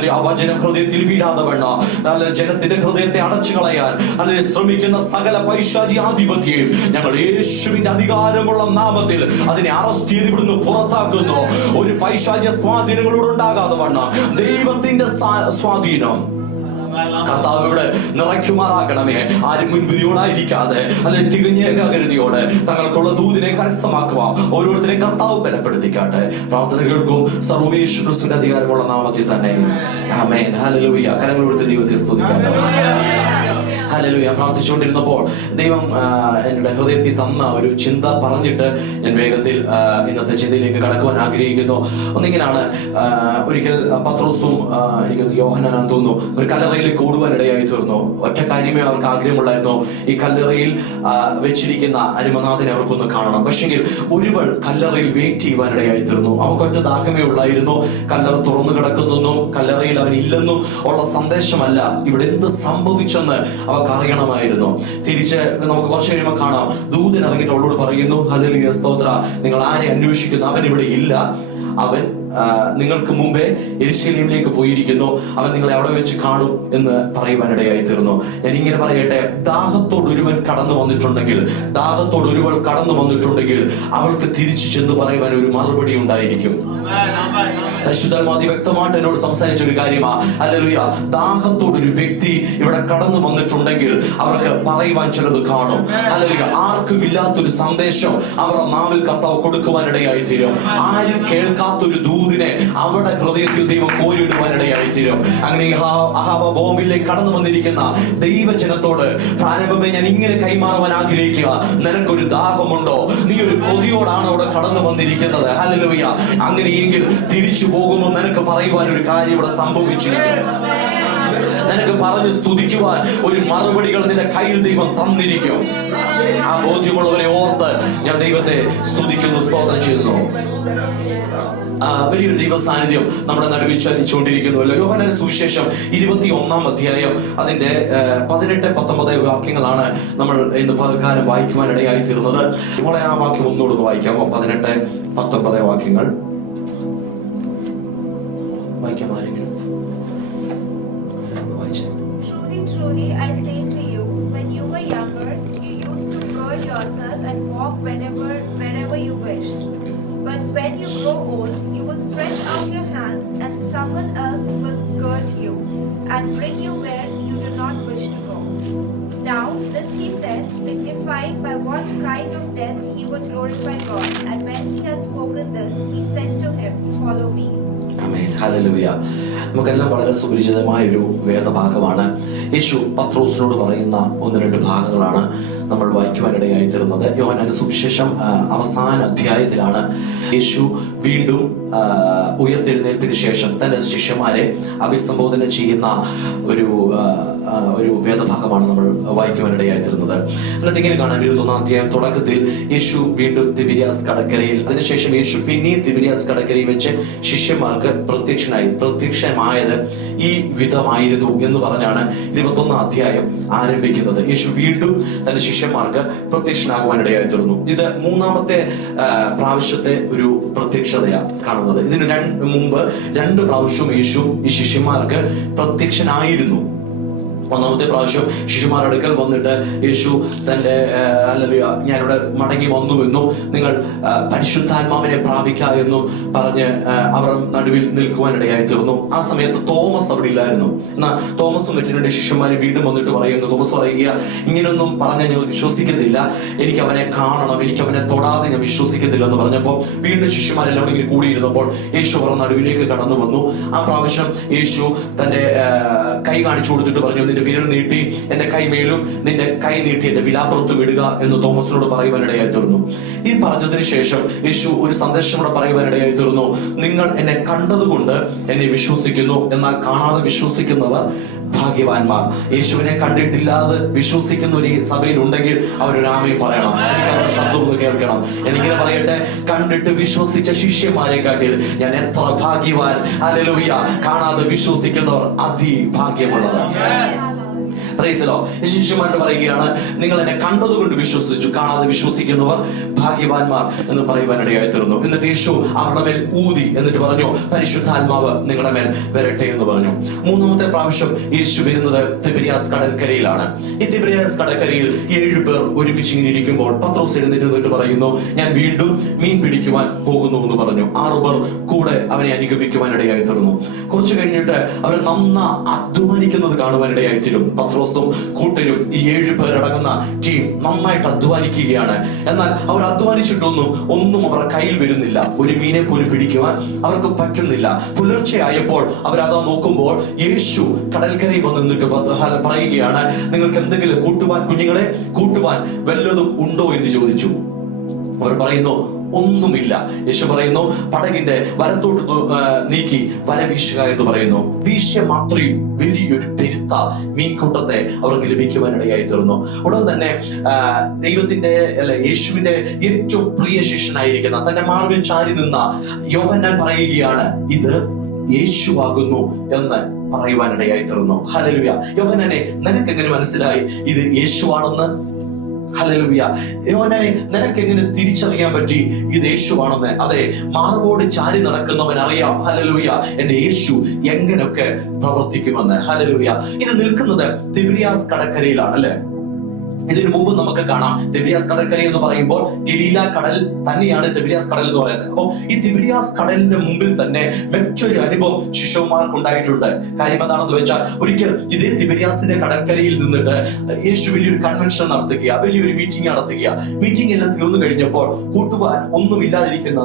അല്ലെങ്കിൽ ആ വചനം ഹൃദയത്തിൽ വീഴാതെ വേണം, അല്ലെങ്കിൽ ജനത്തിന്റെ ഹൃദയത്തെ അടച്ചു കളയാൻ അല്ലെങ്കിൽ ശ്രമിക്കുന്ന സകല പൈശാചികാധിപത്യയും ഞങ്ങൾ യേശുവിന്റെ അധികാരമുള്ള നാമത്തിൽ അതിനെ അറസ്റ്റ് ചെയ്ത് ഇവിടുന്ന് പുറത്താക്കുന്നു. ഒരു പൈശാചിക സ്വാധീനങ്ങളോട് ഉണ്ടാകാതെ വേണം ദൈവത്തിന്റെ സ്വാധീനം കർത്താവ് ഇവിടെ നിറയ്ക്കുമാറാകണമേ. ആരും മുൻവിധിയോടായിരിക്കാതെ അല്ലെങ്കിൽ തികഞ്ഞ ഏകാഗ്രതയോടെ തങ്ങൾക്കുള്ള ദൂതിനെ കരസ്ഥമാക്കുക. ഓരോരുത്തരെയും കർത്താവ് ബലപ്പെടുത്തിക്കാട്ടെ. പ്രാർത്ഥനകൾക്കും സർവ്വേശു ക്രിസ്തുവിന്റെ അധികാരമുള്ള നാമത്തിൽ തന്നെ ആമേൻ. ഹല്ലേലൂയ. കരങ്ങൾ കൊടുത്ത് ദൈവത്തെ സ്തുതിക്കാട്ടെ. ഹല്ലേലൂയ. പ്രാർത്ഥിച്ചുകൊണ്ടിരുന്നപ്പോൾ ദൈവം എൻ്റെ ഹൃദയത്തിൽ തന്ന ഒരു ചിന്ത പറഞ്ഞിട്ട് ഞാൻ വേഗത്തിൽ ഇന്നത്തെ ചിന്തയിലേക്ക് കടക്കുവാൻ ആഗ്രഹിക്കുന്നു. ഒന്നിങ്ങനാണ്, ഒരിക്കൽ പത്രോസും എനിക്ക് യോഹന്നാനാണെന്ന് തോന്നുന്നു ഒരു കല്ലറയിലേക്ക് ഓടുവാനിടയായി തീർന്നു. ഒറ്റ കാര്യമേ അവർക്ക് ആഗ്രഹമുള്ളായിരുന്നു, ഈ കല്ലറയിൽ വെച്ചിരിക്കുന്ന അരിമനാഥനെ അവർക്കൊന്ന് കാണണം. പക്ഷെങ്കിൽ ഒരുവൾ കല്ലറയിൽ വെയിറ്റ് ചെയ്യുവാനിടയായി തീർന്നു. അവർക്കൊറ്റ ദാഹമേ ഉള്ളായിരുന്നു. കല്ലറ തുറന്നു കിടക്കുന്നെന്നും കല്ലറയിൽ അവൻ ഇല്ലെന്നും ഉള്ള സന്ദേശമല്ല, ഇവിടെ എന്ത് സംഭവിച്ചെന്ന് അവർക്ക് അറിയണമായിരുന്നു. തിരിച്ച് നമുക്ക് കുറച്ച് കഴിയുമ്പോൾ കാണാം, ദൂതൻ ഇറങ്ങിയിട്ട് അവളോട് പറയുന്നു, ഹല്ലേലൂയ സ്തോത്ര, നിങ്ങൾ ആരെ അന്വേഷിക്കുന്നു? അവൻ ഇവിടെ ഇല്ല, അവൻ നിങ്ങൾക്ക് മുമ്പേ യെരൂശലേമിലേക്ക് പോയിരിക്കുന്നു, അവൻ നിങ്ങളെ അവിടെ വെച്ച് കാണും എന്ന് പറയുവാനിടയായി തീർന്നു. ഞാൻ ഇങ്ങനെ പറയട്ടെ, ദാഹത്തോട് ഒരുവൻ കടന്നു വന്നിട്ടുണ്ടെങ്കിൽ അവൾക്ക് തിരിച്ചു ചെന്ന് പറയുവാൻ ഒരു മറുപടി ഉണ്ടായിരിക്കും. പരിശുദ്ധാത്മാവ് വ്യക്തമായിട്ട് എന്നോട് സംസാരിച്ച ഒരു കാര്യമാണ്. ഹല്ലേലൂയ. ദാഹത്തോടൊരു വ്യക്തി ഇവിടെ കടന്നു വന്നിട്ടുണ്ടെങ്കിൽ അവർക്ക് പറയുവാൻ ചിലത് കാണും. ഹല്ലേലൂയ. ആർക്കും ഇല്ലാത്തൊരു സന്ദേശം അവരുടെ നാവിൽ കർത്താവ് കൊടുക്കുവാനിടയായി തീരും. ആരും കേൾക്കാത്തൊരു ദൂതിനെ അവരുടെ ഹൃദയത്തിൽ ദൈവം കോരിയിടുവാനിടയായി തീരും. അങ്ങനെ അഹാബ ഭൂമിയിലേക്ക് കടന്നു വന്നിരിക്കുന്ന ദൈവജനത്തോട് പ്രാരംഭമേ ഞാൻ ഇങ്ങനെ കൈമാറുവാൻ ആഗ്രഹിക്കുക, നിനക്കൊരു ദാഹമുണ്ടോ? നീ ഒരു കൊതിയോടാണ് അവിടെ കടന്നു വന്നിരിക്കുന്നത്. ഹല്ലേലൂയ. അങ്ങനെയെങ്കിൽ തിരിച്ചു പോകുമ്പോൾ നിനക്ക് പറയുവാൻ ഒരു കാര്യം ഇവിടെ സംഭവിച്ചിരിക്കും. നിനക്ക് പറഞ്ഞു സ്തുതിക്കുവാൻ ഒരു മറുപടികൾ നിന്റെ കയ്യിൽ ദൈവം തന്നിരിക്കും. ആ ബോധ്യമുള്ളവരെ ഓർത്ത് ഞാൻ ദൈവത്തെ സ്തുതിക്കുന്നു, സ്തോത്രം ചെയ്യുന്നു. വലിയൊരു ദൈവ സാന്നിധ്യം നമ്മുടെ നടുവിൽ ചലിച്ചുകൊണ്ടിരിക്കുന്നുവല്ലോ. യോഹന്നാന്റെ സുവിശേഷം 21-ാം അധ്യായം അതിന്റെ 18-19 വാക്യങ്ങളാണ് നമ്മൾ ഇന്ന് പകൽക്കാലം വായിക്കുവാനിടയായി തീർന്നത്. നമ്മളെ ആ വാക്യം ഒന്നുകൂടെ വായിക്കാമോ? 18-19 വാക്യങ്ങൾ വായിക്കാം ആരെങ്കിലും? Truly, I say to you, when you were younger, you used to gird yourself and walk wherever you wished. But when you grow old, you will stretch out your hands, and someone else will gird you and bring you where you do not wish to go. Now, this he said, signifying by what kind of death he would glorify God. And when he had spoken this, he said to him, "Follow me." Amen. Hallelujah. നമുക്കെല്ലാം വളരെ സുപരിചിതമായ ഒരു വേദഭാഗമാണ്. യേശു പത്രോസിനോട് പറയുന്ന 1-2 ഭാഗങ്ങളാണ് നമ്മൾ വായിക്കുവാനിടയായി തീർന്നത്. യോഹന്നാന്റെ സുവിശേഷം അവസാന അധ്യായത്തിലാണ് യേശു വീണ്ടും ഉയർത്തെഴുന്നേൽപ്പിന് ശേഷം തന്റെ ശിഷ്യന്മാരെ അഭിസംബോധന ചെയ്യുന്ന ഒരു വേദഭാഗമാണ് നമ്മൾ വായിക്കുവാനിടയായി തീർന്നത്. അതിങ്ങനെ കാണാൻ 21-ാം അധ്യായം തുടക്കത്തിൽ യേശു വീണ്ടും തിബിരിയാസ് കടക്കരയിൽ, അതിനുശേഷം യേശു പിന്നെയും തിബിരിയാസ് കടക്കരയിൽ വെച്ച് ശിഷ്യന്മാർക്ക് പ്രത്യക്ഷമായത് ഈ വിധമായിരുന്നു എന്ന് പറഞ്ഞാണ് 21-ാം അധ്യായം ആരംഭിക്കുന്നത്. യേശു വീണ്ടും തന്റെ ശിഷ്യന്മാർക്ക് പ്രത്യക്ഷനാകുവാനിടയായി തീർന്നു. ഇത് 3-ാമത്തെ പ്രാവശ്യത്തെ ഒരു പ്രത്യക്ഷതയാണ് കാണുന്നത്. ഇതിന് മുമ്പ് 2 പ്രാവശ്യവും യേശു ഈ ശിഷ്യന്മാർക്ക് പ്രത്യക്ഷനായിരുന്നു. 1-ാമത്തെ പ്രാവശ്യം ശിശുമാരുടെ അടുക്കൽ വന്നിട്ട് യേശു തന്റെ ഹല്ലേലൂയ ഞാനിവിടെ മടങ്ങി വന്നുവെന്നും നിങ്ങൾ പരിശുദ്ധാത്മാവിനെ പ്രാപിക്കുക എന്നും പറഞ്ഞ് അവർ നടുവിൽ നിൽക്കുവാനിടയായി തീർന്നു. ആ സമയത്ത് തോമസ് അവിടെ ഇല്ലായിരുന്നു. എന്നാൽ തോമസും മറ്റും ശിഷ്യന്മാരെ വീണ്ടും വന്നിട്ട് പറയുന്നു. തോമസ് പറയുക, ഇങ്ങനൊന്നും പറഞ്ഞാൽ ഞാൻ വിശ്വസിക്കത്തില്ല, എനിക്ക് അവനെ കാണണം, എനിക്ക് അവനെ തൊടാതെ ഞാൻ വിശ്വസിക്കത്തില്ല എന്ന് പറഞ്ഞപ്പോൾ വീണ്ടും ശിഷ്യന്മാരെല്ലാം ഇങ്ങനെ കൂടിയിരുന്നപ്പോൾ യേശു അവർ നടുവിലേക്ക് കടന്നു വന്നു. ആ പ്രാവശ്യം യേശു തന്റെ കൈ കാണിച്ചു കൊടുത്തിട്ട് പറഞ്ഞു, നിന്റെ വിരൽ നീട്ടി എന്റെ കൈമേലും നിന്റെ കൈ നീട്ടി എന്റെ വിലാപ്പുറത്തും ഇടുക എന്ന് തോമസിനോട് പറയുവാനിടയായി തീർന്നു. ഈ പറഞ്ഞതിന് ശേഷം യേശു ഒരു സന്ദേശം കൂടെ പറയുവാനിടയായി തീർന്നു. നിങ്ങൾ എന്നെ കണ്ടതുകൊണ്ട് എന്നെ വിശ്വസിക്കുന്നു, എന്നാൽ കാണാതെ വിശ്വസിക്കുന്നവർ ഭാഗ്യവാന്മാർ. യേശുവിനെ കണ്ടിട്ടില്ലാതെ വിശ്വസിക്കുന്ന ഒരു സഭയിൽ ഉണ്ടെങ്കിൽ അവരൊരു ആമേൻ പറയണം. എനിക്ക് അവരുടെ ശബ്ദം ഒന്ന് കേൾക്കണം. എനിക്കിങ്ങനെ പറയട്ടെ, കണ്ടിട്ട് വിശ്വസിച്ച ശിഷ്യന്മാരെക്കാട്ടിൽ ഞാൻ എത്ര ഭാഗ്യവാൻ. ഹല്ലേലൂയ. കാണാതെ വിശ്വസിക്കുന്നവർ അതിഭാഗ്യമുള്ളവർ. ശിഷ്യന്മാരോട് പറയുകയാണ്, നിങ്ങൾ എന്നെ കണ്ടതുകൊണ്ട് വിശ്വസിച്ചു, കാണാതെ വിശ്വസിക്കുന്നവർ ഭാഗ്യവാന്മാർ എന്ന് പറയുവാനിടയായി തീർന്നു. എന്നിട്ട് യേശു അവരുടെ മേൽ ഊതി എന്നിട്ട് പറഞ്ഞു, പരിശുദ്ധാത്മാവ് നിങ്ങളുടെ മേൽ വരട്ടെ എന്ന് പറഞ്ഞു. മൂന്നാമത്തെ പ്രാവശ്യം യേശു വരുന്നത് തിബിരിയാസ് കടൽക്കരയിലാണ്. ഈ തിബിരിയാസ് കടൽക്കരയിൽ 7 പേർ ഒരുമിച്ച് ഇങ്ങനെ ഇരിക്കുമ്പോൾ പത്രോസ് എഴുന്നേറ്റ് പറയുന്നു, ഞാൻ വീണ്ടും മീൻ പിടിക്കുവാൻ പോകുന്നു എന്ന് പറഞ്ഞു. 6 പേർ കൂടെ അവനെ അനുഗമിക്കുവാനിടയായി തീർന്നു. കുറച്ചു കഴിഞ്ഞിട്ട് അവർ അധ്വാനിക്കുന്നത് കാണുവാനിടയായി തീരും. പത്രോസും കൂട്ടരും ഈ 7 പേരടങ്ങുന്ന ടീം നന്നായിട്ട് അധ്വാനിക്കുകയാണ്. എന്നാൽ അവർ അധ്വാനിച്ചിട്ടൊന്നും അവരുടെ കയ്യിൽ വരുന്നില്ല. ഒരു മീനെ പോലും പിടിക്കുവാൻ അവർക്ക് പറ്റുന്നില്ല. പുലർച്ചെയായപ്പോൾ അവരതാ നോക്കുമ്പോൾ യേശു കടൽക്കരയിൽ വന്ന് നിന്നിട്ട് പറയുകയാണ്, നിങ്ങൾക്ക് എന്തെങ്കിലും കൂട്ടുവാൻ, കുഞ്ഞുങ്ങളെ കൂട്ടുവാൻ വല്ലതും ഉണ്ടോ എന്ന് ചോദിച്ചു. അവർ പറയുന്നു, ഒന്നുമില്ല. യേശു പറയുന്നു, പടകിന്റെ വലത്തോട്ട് നീക്കി വല വീശുക എന്ന് പറയുന്നു. വീശിയ മാത്രയിൽ വലിയൊരു പെരുത്ത മീൻകൂട്ടത്തെ അവർക്ക് ലഭിക്കുവാനിടയായി തീർന്നു. ഉടൻ തന്നെ യേശുവിന്റെ ഏറ്റവും പ്രിയ ശിഷ്യനായിരിക്കുന്ന, തന്റെ മാർവിൽ ചാരി നിന്ന യോഹന്നാൻ പറയുകയാണ്, ഇത് യേശുവാകുന്നു എന്ന് പറയുവാനിടയായി തീർന്നു. ഹല്ലേലൂയ. യോഹന്നാനെ, നിനക്ക് എങ്ങനെ മനസ്സിലായി ഇത് യേശുവാണെന്ന്? ഹല്ലേലൂയ. യോഹന്നാനെ, നിനക്ക് എങ്ങനെ തിരിച്ചറിയാൻ പറ്റി ഇത് യേശുവാണെന്ന്? അതെ, മാർവോട് ചാരി നടക്കുന്നവൻ അറിയാം, ഹല്ലേലൂയ, എന്റെ യേശു എങ്ങനെയൊക്കെ പ്രവർത്തിക്കുമെന്ന്. ഹല്ലേലൂയ. ഇത് നിൽക്കുന്നത് തിബിരിയാസ് കടൽക്കരയിലാണ് അല്ലെ? ഇതിനു മുമ്പ് നമുക്ക് കാണാം, തിബിരിയാസ് കടൽക്കര എന്ന് പറയുമ്പോൾ ഗലീല കടൽ തന്നെയാണ് തിബിരിയാസ് കടൽ എന്ന് പറയുന്നത്. അപ്പോൾ ഈ തിബിരിയാസ് കടലിന്റെ മുമ്പിൽ തന്നെ മറ്റൊരു അനുഭവം ശിഷ്യന്മാർക്ക് ഉണ്ടായിട്ടുണ്ട്. കാര്യം എന്താണെന്ന് വെച്ചാൽ, ഒരിക്കൽ ഇതേ തിബിരിയാസിന്റെ കടൽക്കരയിൽ നിന്നിട്ട് യേശു വലിയൊരു കൺവെൻഷൻ നടത്തുക, വലിയൊരു മീറ്റിംഗ് നടത്തുക. മീറ്റിംഗ് എല്ലാം തീർന്നു കഴിഞ്ഞപ്പോൾ കൂട്ടുവാൻ ഒന്നുമില്ലാതിരിക്കുന്ന,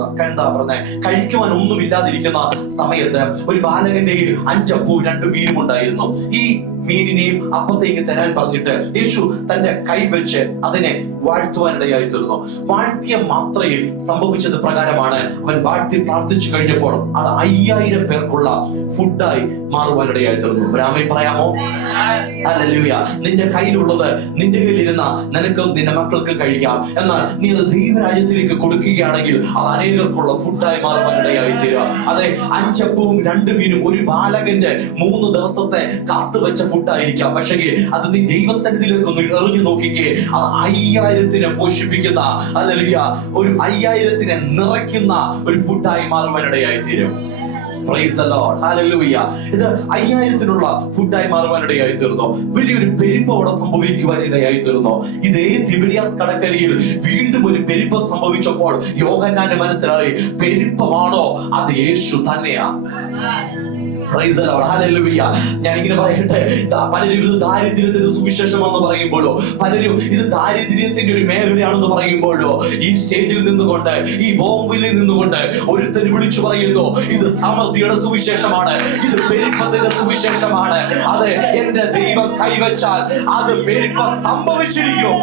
കഴിക്കുവാൻ ഒന്നുമില്ലാതിരിക്കുന്ന സമയത്ത് ഒരു ബാലകന്റെ 5 അപ്പവും 2 മീനും ഉണ്ടായിരുന്നു. ഈ മീനിനെയും അപ്പത്തേക്ക് തരാൻ പറഞ്ഞിട്ട് യേശു തന്റെ കൈ വെച്ച് അതിനെ വാഴ്ത്തുവാനിടയായി തീർന്നു. വാഴ്ത്തിയ മാത്രയിൽ സംഭവിച്ചത് പ്രകാരമാണ്, അവൻ വാഴ്ത്തി പ്രാർത്ഥിച്ചു കഴിഞ്ഞപ്പോൾ അത് 5000 പേർക്കുള്ള ഫുഡായി മാറുവാനിടയായി തീർന്നു. രാമേ പറയാമോ? ഹല്ലേലൂയ. നിന്റെ കയ്യിലുള്ളത് നിന്റെ കയ്യിലിരുന്ന നിനക്കും നിന്റെ മക്കൾക്കും കഴിക്കാം. എന്നാൽ നീ അത് ദൈവരാജ്യത്തിലേക്ക് കൊടുക്കുകയാണെങ്കിൽ അത് അനേകർക്കുള്ള ഫുഡായി മാറുവാനിടയായി തീരുക. അതെ, 5 അപ്പവും 2 മീനും ഒരു ബാലകന്റെ 3 ദിവസത്തെ കാത്തുവെച്ച ഫുഡായിരിക്കാം. പക്ഷേ അത് നീ ദൈവസന്നിധിയിലേക്ക് ഒന്ന് എറിഞ്ഞു നോക്കിക്കേ, അത് 5000-നെ പോഷിപ്പിക്കുന്ന, ഹല്ലേലൂയ, ഒരു 5000-നെ നിറയ്ക്കുന്ന ഒരു ഫുഡായി മാറുവാനിടയായി തീരും. Price the lord. ഹല്ലേലൂയ. ഇത് 5000-നുള്ള ഫുഡായി മാറുവാനിടയായി തീർന്നു. വലിയൊരു പെരുപ്പ് അവിടെ സംഭവിക്കുവാനിടയായി തീർന്നു. ഇതേ തിബിരിയാസ് കടൽക്കരയിൽ വീണ്ടും ഒരു പെരുപ്പ് സംഭവിച്ചപ്പോൾ യോഹന്നാന് മനസ്സിലായി, പെരുപ്പമാണോ അത് യേശു തന്നെയാ. Price the lord. ഹല്ലേലൂയ. ഞാൻ ഇങ്ങനെ പറയട്ടെ, പലരും ഇത് ദാരിദ്ര്യത്തിന്റെ സുവിശേഷമെന്ന് പറയുമ്പോഴോ, പലരും ഇത് ദാരിദ്ര്യത്തിന്റെ ഒരു മേഖലയാണെന്ന് പറയുമ്പോഴോ, ഈ സ്റ്റേജിൽ നിന്നുകൊണ്ട്, ഈ ബോംബിൽ നിന്നുകൊണ്ട് ഒരുത്തൻ വിളിച്ചു പറയുന്നു, ഇത് സമൃദ്ധിയുടെ സുവിശേഷമാണ്, ഇത് പെരുപ്പത്തിന്റെ സുവിശേഷമാണ്. അതെ, എന്റെ ദൈവം കൈവച്ചാൽ അത് പെരുപ്പം സംഭവിച്ചിരിക്കും.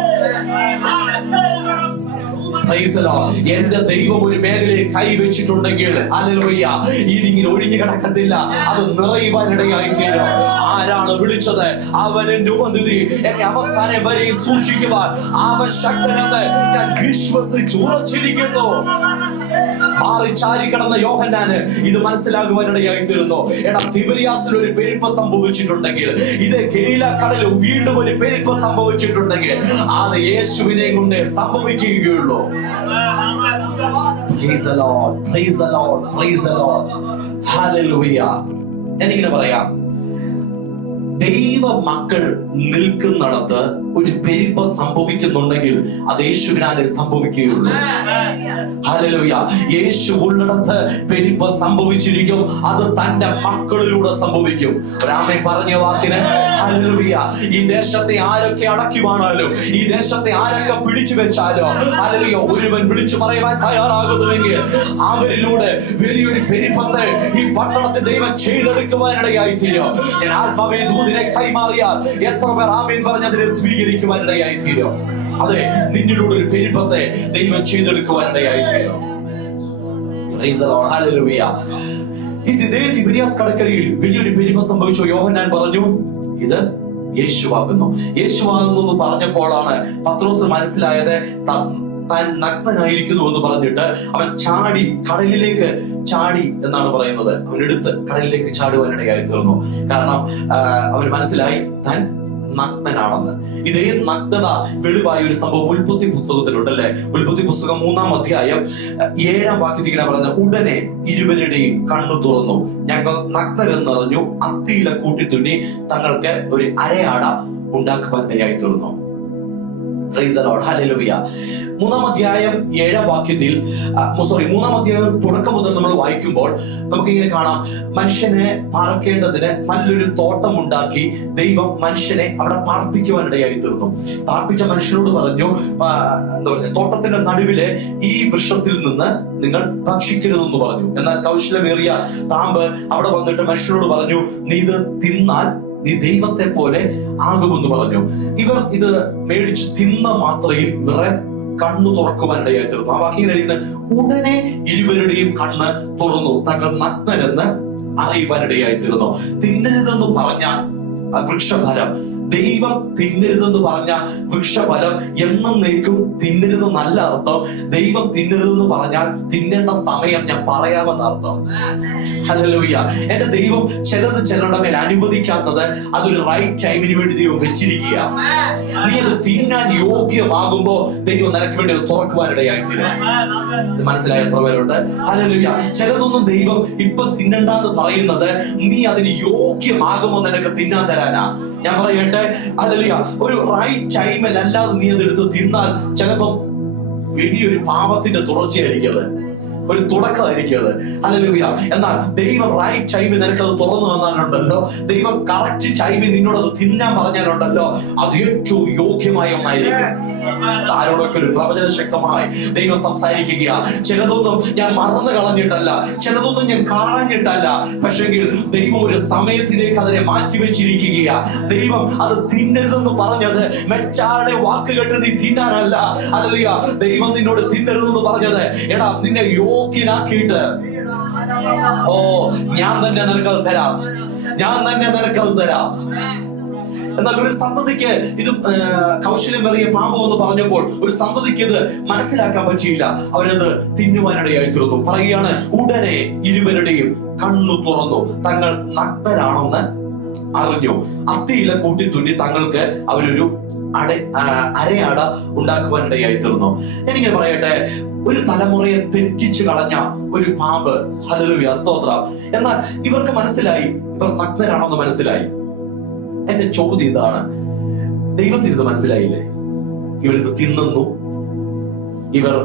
എന്റെ ദൈവം ഒരു മേഖലയെ കൈവച്ചിട്ടുണ്ടെങ്കിൽ, ഹല്ലേലൂയ, ഇതിങ്ങനെ ഒഴിഞ്ഞു കിടക്കത്തില്ല, അത് നിറയുവാനിടയായി തീരും. ആരാണ് വിളിച്ചത്? അവൻ എന്റെ ഉപനിധി, എന്നെ അവസാനം വരെ സൂക്ഷിക്കുവാൻ അവൻ ശക്തനെന്ന് ഞാൻ വിശ്വസിച്ച് ഉറച്ചിരിക്കുന്നു. മാറിച്ചാരി കിടന്ന യോഹന്നാന് ഇത് മനസ്സിലാകുവാനിടയായി തീരുന്നു. എടാ, തിബിരിയാസിൽ ഒരു പെരുപ്പ് സംഭവിച്ചിട്ടുണ്ടെങ്കിൽ, ഇത് ഗലീല കടലിൽ വീണ്ടും ഒരു പെരുപ്പ് സംഭവിച്ചിട്ടുണ്ടെങ്കിൽ, അത് യേശുവിനെ കൊണ്ട് സംഭവിക്കുകയുള്ളൂ. Praise the Lord, praise the Lord, praise the Lord. Hallelujah. എനിക്കിങ്ങനെ പറയാം, ദൈവ മക്കൾ നിൽക്കുന്നിടത്ത് ഒരു പെരുപ്പ് സംഭവിക്കുന്നുണ്ടെങ്കിൽ അത് യേശുവിനാലേ സംഭവിക്കുകയുള്ളൂ. ഹല്ലേലൂയ. യേശു ഉള്ളിടത്ത് പെരുപ്പ് സംഭവിച്ചിരിക്കും, അത് തന്റെ മക്കളിലൂടെ സംഭവിക്കും. രാമൻ പറഞ്ഞ വാക്കിന് ഹല്ലേലൂയ. ഈ ദേശത്തെ ആരൊക്കെ അടക്കുവാണാലും, ഈ ദേശത്തെ ആരൊക്കെ പിടിച്ചു വെച്ചാലോ, ഹല്ലേലൂയ, ഒരുവൻ വിളിച്ചു പറയുവാൻ തയ്യാറാകുന്നുവെങ്കിൽ അവരിലൂടെ വലിയൊരു പെരുപ്പത്തെ ഈ പട്ടണത്തെ ദൈവം ചെയ്തെടുക്കുവാനിടയായി തീരും. ഞാൻ ആത്മാവിനെ ദൂതിനെ കൈമാറിയാൽ എത്ര പേർ ആമേൻ പറഞ്ഞതിനെ സ്വീകരിക്കുവാനിടയായി തീരും. അതെ, നിന്നിലൂടെ ഒരു പെരുപ്പത്തെ ദൈവം ചെയ്തെടുക്കുവാനിടയായി തീരും. Price the lord. ഹല്ലേലൂയ. ഇതേ തിബിരിയാസ് കടൽക്കരയിൽ വലിയൊരു പെരുപ്പ് സംഭവിച്ചു. യോഹന്നാൻ പറഞ്ഞു, ഇത് യേശുവാകുന്നു. യേശുവാകുന്നു എന്ന് പറഞ്ഞപ്പോഴാണ് പത്രോസ് മനസ്സിലായത് താൻ നഗ്നനായിരിക്കുന്നു എന്ന് പറഞ്ഞിട്ട് അവൻ ചാടി, കടലിലേക്ക് ചാടി എന്നാണ് പറയുന്നത്. അവനെടുത്ത് കടലിലേക്ക് ചാടുവാനിടയായി തീർന്നു. കാരണം അവൻ മനസ്സിലായി താൻ നഗ്നനാണെന്ന്. ഇതേ നഗ്നത വെളിവായ ഒരു സംഭവം ഉൽപ്പത്തി പുസ്തകത്തിലുണ്ട് അല്ലെ. ഉൽപ്പത്തി പുസ്തകം 3-ാം അധ്യായം 7-ാം വാക്യത്തിൽ ഇങ്ങനെ പറയുന്നത്, ഉടനെ ഇരുവരുടെയും കണ്ണു തുറന്നു, ഞങ്ങൾ നഗ്നരെന്നറിഞ്ഞു, അത്തിയില കൂട്ടിത്തുന്നി തങ്ങൾക്ക് ഒരു അരയാട ഉണ്ടാക്കുവാനിടയായി തീർന്നു. Price the lord, hallelujah. 3-ാം അധ്യായം 7-ാം വാക്യത്തിൽ 3-ാം അധ്യായം തുടക്കം മുതൽ നമ്മൾ വായിക്കുമ്പോൾ നമുക്ക് ഇങ്ങനെ കാണാം, മനുഷ്യനെ പാർക്കേണ്ടതിന് നല്ലൊരു തോട്ടം ഉണ്ടാക്കി ദൈവം മനുഷ്യനെ അവിടെ പാർപ്പിക്കുവാനിടയായി തീർന്നു. പാർപ്പിച്ച മനുഷ്യനോട് പറഞ്ഞു, എന്താ പറയുക, തോട്ടത്തിന്റെ നടുവിലെ ഈ വൃക്ഷത്തിൽ നിന്ന് നിങ്ങൾ ഭക്ഷിക്കരുതെന്ന് പറഞ്ഞു. എന്നാൽ കൗശലമേറിയ പാമ്പ് അവിടെ വന്നിട്ട് മനുഷ്യനോട് പറഞ്ഞു, നീ ഇത് തിന്നാൽ നീ ദൈവത്തെ പോലെ ആകുമെന്ന് പറഞ്ഞു. ഇവർ ഇത് മേടിച്ച് തിന്ന മാത്രയിൽ ഇവരെ കണ്ണു തുറക്കുവാനിടയായി തീർന്നു. ആ വാക്യം എഴുതുന്നത്, ഉടനെ ഇരുവരുടെയും കണ്ണ് തുറന്നു, തങ്ങൾ നഗ്നരെന്ന് അറിയുവാനിടയായി തീർന്നു. തിന്നരുതെന്ന് പറഞ്ഞ വൃക്ഷഫലം, ദൈവം തിന്നരുതെന്ന് പറഞ്ഞ വൃക്ഷഫലം എന്നേക്കും തിന്നരുതെന്നല്ല അർത്ഥം. ദൈവം തിന്നരുതെന്ന് പറഞ്ഞാൽ തിന്നേണ്ട സമയം ഞാൻ പറയാമെന്ന അർത്ഥം. ഹല്ലേലൂയ. എന്റെ ദൈവം ചിലത് ചിലരുടെ മേൽ അനുവദിക്കാത്തത് അതൊരു റൈറ്റ് ടൈമിന് വേണ്ടി ദൈവം വെച്ചിരിക്കുക. നീ അത് തിന്നാൻ യോഗ്യമാകുമ്പോ ദൈവം നിനക്ക് വേണ്ടി തുറക്കുവാനിടയായി തീരും. മനസ്സിലായ എത്ര പേരുണ്ട്? ഹല്ലേലൂയ. ചിലതൊന്നും ദൈവം ഇപ്പൊ തിന്നണ്ടെന്ന് പറയുന്നത് നീ അതിന് യോഗ്യമാകുമോ നിനക്ക് തിന്നാൻ തരാനാ. ഞാൻ പറയട്ടെ, ഹല്ലേലൂയ, ഒരു റൈറ്റ് ടൈമിൽ അല്ലാതെ നീ അതെടുത്ത് തിന്നാൽ ചിലപ്പം വലിയൊരു പാപത്തിന്റെ തുടർച്ചയായിരിക്കും അത്, ഒരു തുടക്കമായിരിക്കും അത്. ഹല്ലേലൂയ. എന്നാൽ ദൈവം റൈറ്റ് ടൈമിൽ നിനക്കത് തുറന്നു വന്നാലുണ്ടല്ലോ, ദൈവം കറക്റ്റ് ടൈമിൽ നിന്നോടത് തിന്നാൻ പറഞ്ഞാലുണ്ടല്ലോ, അത് ഏറ്റവും യോഗ്യമായ ഒന്നായിരിക്കും. ആരോടൊക്കെ ഒരു പ്രവചന ശക്തമായി ദൈവം സംസാരിക്കുക. ചിലതൊന്നും ഞാൻ മറന്നു കളഞ്ഞിട്ടല്ല, ചിലതൊന്നും ഞാൻ കാണഞ്ഞിട്ടല്ല, പക്ഷെങ്കിൽ ദൈവം ഒരു സമയത്തിലേക്ക് അതിനെ മാറ്റിവെച്ചിരിക്കുക. ദൈവം അത് തിന്നരുതെന്ന് പറഞ്ഞത് മറ്റാരുടെ വാക്ക് കേട്ട് നീ തിന്നാനല്ല. ഹല്ലേലൂയ. ദൈവം നിന്നോട് തിന്നരുതെന്ന് പറഞ്ഞത്, എടാ നിന്നെ യോഗ്യനാക്കിയിട്ട് ഞാൻ തന്നെ നിനക്കത് തരാം, ഞാൻ തന്നെ നിനക്കത് തരാം. എന്നാൽ ഒരു സന്തതിക്ക് ഇത് കൗശലമേറിയ പാമ്പ് എന്ന് പറഞ്ഞപ്പോൾ ഒരു സന്തതിക്ക് ഇത് മനസ്സിലാക്കാൻ പറ്റിയില്ല. അവരത് തിന്നുവാനിടയായി തീർന്നു. പറയുകയാണ്, ഉടനെ ഇരുവരുടെയും കണ്ണു തുറന്നു, തങ്ങൾ നഗ്നരാണെന്ന് അറിഞ്ഞു, അത്തിയില കൂട്ടിത്തുന്നി തങ്ങൾക്ക് അവരൊരു അരയാട ഉണ്ടാക്കുവാനിടയായി തീർന്നു. എനിക്കിങ്ങനെ പറയട്ടെ, ഒരു തലമുറയെ തെറ്റിച്ചു കളഞ്ഞ ഒരു പാമ്പ്, ഹല്ലേലൂയ, സ്തോത്രം. എന്നാൽ ഇവർക്ക് മനസ്സിലായി ഇവർ നഗ്നരാണെന്ന് മനസ്സിലായി. എന്റെ ചോദ്യം ഇതാണ്, ദൈവത്തിന് ഇത് മനസ്സിലായില്ലേ? ഇവരിത് തിന്നുന്നു, ഇവർ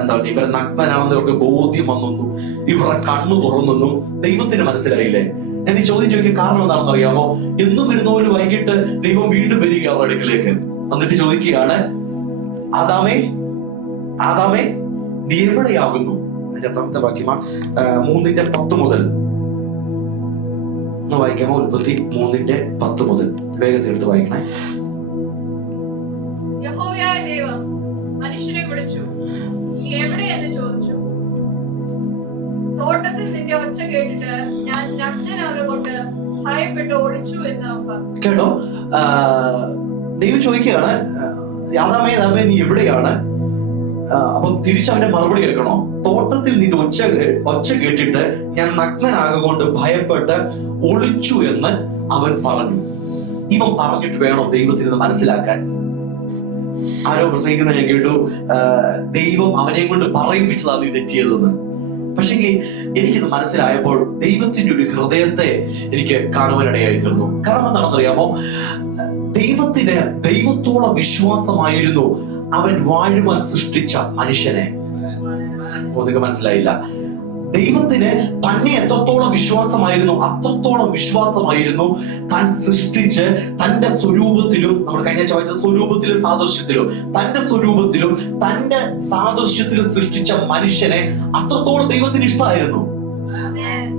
എന്താ പറയുക, ഇവർ നഗ്നനാണെന്ന് ഇവർക്ക് ബോധ്യം വന്നു, ഇവരുടെ കണ്ണു തുറന്നു, ദൈവത്തിന് മനസ്സിലായില്ലേ? ഞാൻ ഈ ചോദ്യം ചോദിക്കാൻ കാരണം എന്താണെന്ന് അറിയാമോ? എന്നും വരുന്നവര് വൈകിട്ട് ദൈവം വീണ്ടും വരിക അവരുടെ അടുക്കിലേക്ക്, എന്നിട്ട് ചോദിക്കുകയാണ്, ആദാമേ ആദാമേ നീ എവിടെയാകുന്നു? അതിന്റെ എത്രാമത്തെ വാക്യമാ? 3:10 മുതൽ വായിക്കാമോ? ഉൽപ്പത്തി 3:10 മുതൽ വേഗത്തിൽ എടുത്ത് വായിക്കണേ. യഹോവയായ ദൈവം മനുഷ്യനെ വിളിച്ചു, നീ എവിടെയെന്ന് ചോദിച്ചു. തോട്ടത്തിൽ നിന്റെ ഒച്ച കേട്ടിട്ട് ഞാൻ നഗ്നനാകൊണ്ട് ഭയപ്പെട്ട് ഒളിച്ചു എന്ന് അവൻ പറഞ്ഞു. കേട്ടോ, ദൈവം ചോദിക്കുകയാണ്, ആദാമേ ആദാമേ നീ എവിടെയാണ്? അപ്പം തിരിച്ചവന്റെ മറുപടി കേൾക്കണോ? തോട്ടത്തിൽ നിന്റെ ഒച്ച കേട്ടിട്ട് ഞാൻ നഗ്നനാകൊണ്ട് ഭയപ്പെട്ട് ഒളിച്ചു എന്ന് അവൻ പറഞ്ഞു. ഇവൻ പറഞ്ഞിട്ട് വേണോ ദൈവത്തിന് മനസ്സിലാക്കാൻ? ആരോ പ്രസംഗിക്കുന്ന ഞാൻ കേട്ടു, ദൈവം അവനെ കൊണ്ട് പറയിപ്പിച്ചതാണ് നീ തെറ്റിയതെന്ന്. പക്ഷെങ്കിൽ എനിക്കിത് മനസ്സിലായപ്പോൾ ദൈവത്തിന്റെ ഒരു ഹൃദയത്തെ എനിക്ക് കാണുവാനിടയായി തീർന്നു. കാരണം എന്താണെന്നറിയാമോ? ദൈവത്തോളം വിശ്വാസമായിരുന്നു അവൻ വാഴുവാൻ സൃഷ്ടിച്ച മനുഷ്യനെ. നിങ്ങൾക്ക് മനസ്സിലായില്ല? ദൈവത്തിന് തന്നെ എത്രത്തോളം വിശ്വാസമായിരുന്നു, അത്രത്തോളം വിശ്വാസമായിരുന്നു താൻ സൃഷ്ടിച്ച് തന്റെ സ്വരൂപത്തിലും, നമ്മൾ കഴിഞ്ഞ വായിച്ച സ്വരൂപത്തിലും സാദൃശ്യത്തിലും, തന്റെ സ്വരൂപത്തിലും തന്റെ സാദൃശ്യത്തിലും സൃഷ്ടിച്ച മനുഷ്യനെ അത്രത്തോളം ദൈവത്തിന് ഇഷ്ടമായിരുന്നു.